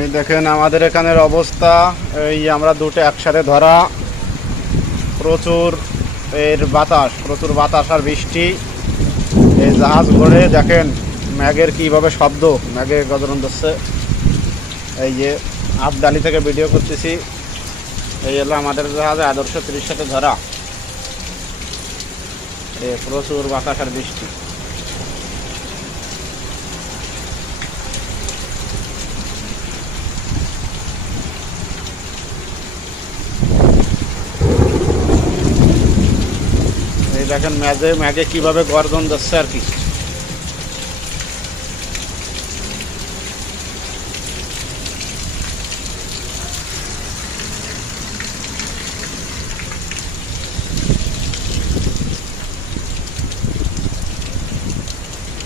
এই দেখেন আমাদের এখানের অবস্থা। এই আমরা দুটো একসাথে ধরা, প্রচুর বাতাস আর বৃষ্টি। এই জাহাজ ঘোরে, দেখেন ম্যাগের কীভাবে শব্দ, ম্যাগে গজরন দিচ্ছে। এই যে আবডালি থেকে ভিডিও করতেছি। এই হলো আমাদের জাহাজে আদর্শ 30 সাথে ধরা। প্রচুর বাতাস আর বৃষ্টি। এই দেখেন ম্যাগে কিভাবে গর্জন যাচ্ছে আর কি।